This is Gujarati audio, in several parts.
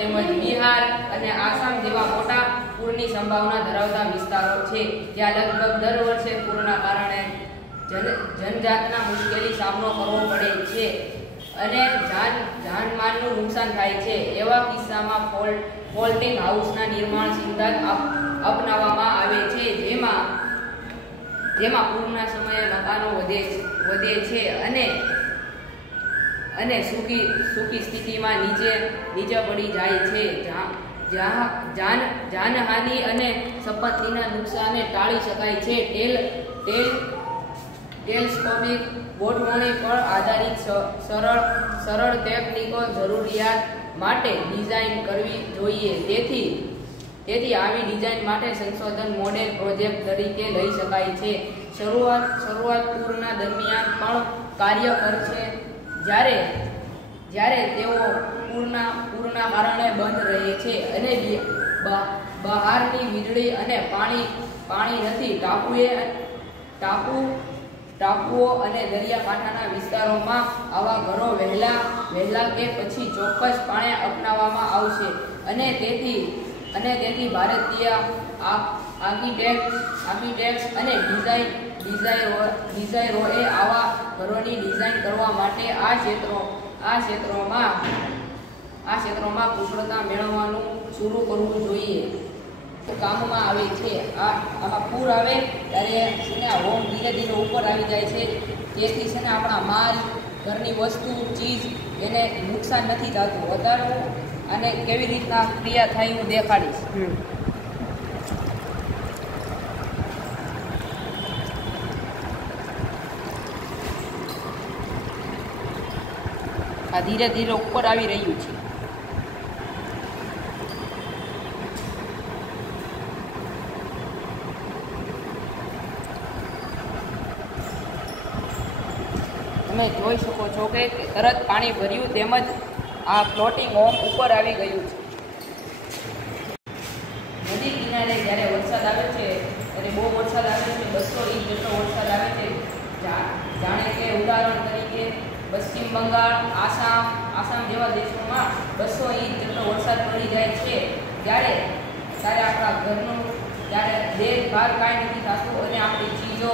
તેમજ બિહાર અને આસામ જેવા મોટા પૂરની સંભાવના ધરાવતા વિસ્તારો છે, જ્યાં લગભગ દર વર્ષે પૂરના કારણે જનજાતના મુશ્કેલી સામનો કરવો પડે છે અને જાનમાલનું નુકસાન થાય છે. એવા કિસ્સામાં ફોલ્ટિંગ હાઉસના નિર્માણ સિદ્ધાંત અપનાવવામાં આવે છે, જેમાં પૂરના સમયે મકાનો વધે છે અને સૂકી સ્થિતિમાં નીચે પડી જાય છે. જાનહાનિ અને સંપત્તિના નુકસાનને ટાળી શકાય છે. ટેલિસ્કોપિક ગોઠવણી પર આધારિત સરળ ટેકનિકો જરૂરિયાત માટે ડિઝાઇન કરવી જોઈએ. તેથી આવી ડિઝાઇન માટે સંશોધન મોડેલ પ્રોજેક્ટ તરીકે લઈ શકાય છે. શરૂઆત પૂરના દરમિયાન પણ કાર્ય કરશે, જ્યારે તેઓ પૂરના કારણે બંધ રહે છે અને બહારની વીજળી અને પાણી નથી. ટાપુઓ અને દરિયાકાંઠાના વિસ્તારોમાં આવા ઘરો વહેલા કે પછી ચોક્કસપણે અપનાવવામાં આવશે અને તેથી ભારતીય આર્કિટેક્ટ્સ અને ડિઝાઇનરોએ આવા ઘરોની ડિઝાઇન કરવા માટે આ ક્ષેત્રોમાં કુશળતા મેળવવાનું શરૂ કરવું જોઈએ. કામમાં આવે છે. આમાં પૂર આવે ત્યારે હોમ ધીરે ધીરે ઉપર આવી જાય છે, જેથી છે ને આપણા માલ, ઘરની વસ્તુ, ચીજ એને નુકસાન નથી થતું. વધારે અને કેવી રીતના ક્રિયા થાય હું દેખાડીશ. આ ધીરે ધીરે ઉપર આવી રહ્યું છે. તમે જોઈ શકો છો કે તરત પાણી ભર્યું, તેમજ આ ફ્લોટિંગ હોમ ઉપર આવી ગયું છે. નદી કિનારે જ્યારે વરસાદ આવે છે ત્યારે બહુ વરસાદ આવે છે, 200 ઇંચ જેટલો વરસાદ આવે છે. જાણે કે ઉદાહરણ તરીકે પશ્ચિમ બંગાળ, આસામ જેવા દેશોમાં 200 ઇંચ જેટલો વરસાદ પડી જાય છે. ત્યારે આપણા ઘરનું દેખભાળ કાંઈ નથી થતું અને આપણી ચીજો,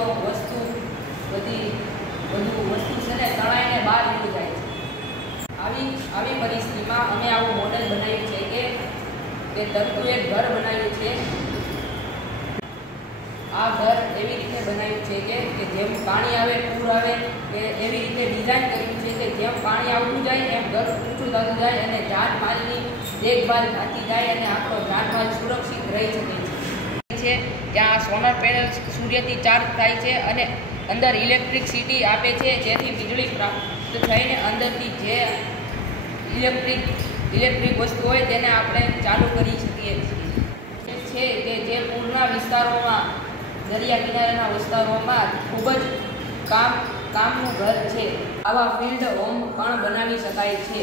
બધું વસ્તુ છે ને તણાઈને બહાર નીકળી જાય છે. આવી પરિસ્થિતિમાં અમે આવું મોડેલ બનાવ્યું છે કે તરતું એક ઘર બનાવ્યું છે. આ ઘર એવી રીતે બનાવ્યું છે કે જેમ પાણી આવે, પૂર આવે, કે એવી રીતે ડિઝાઇન કર્યું છે કે જેમ પાણી આવતું જાય એમ ઘર ઊંચું થતું જાય અને જાનમાલની દેખભાળ થતી જાય અને આપણો જાનમાલ સુરક્ષિત રહી શકે છે. ત્યાં સોલર પેનલ સૂર્યથી ચાર્જ થાય છે અને અંદર ઇલેક્ટ્રિસિટી આપે છે, જેથી વીજળી પ્રાપ્ત થઈને અંદરથી જે ઇલેક્ટ્રિક વસ્તુ હોય તેને આપણે ચાલુ કરી શકીએ છીએ. કે જે પૂરના વિસ્તારોમાં, દરિયા કિનારાના વિસ્તારોમાં ખૂબ જ કામનું ઘર છે. આવા ફિલ્ડ હોમ પણ બનાવી શકાય છે.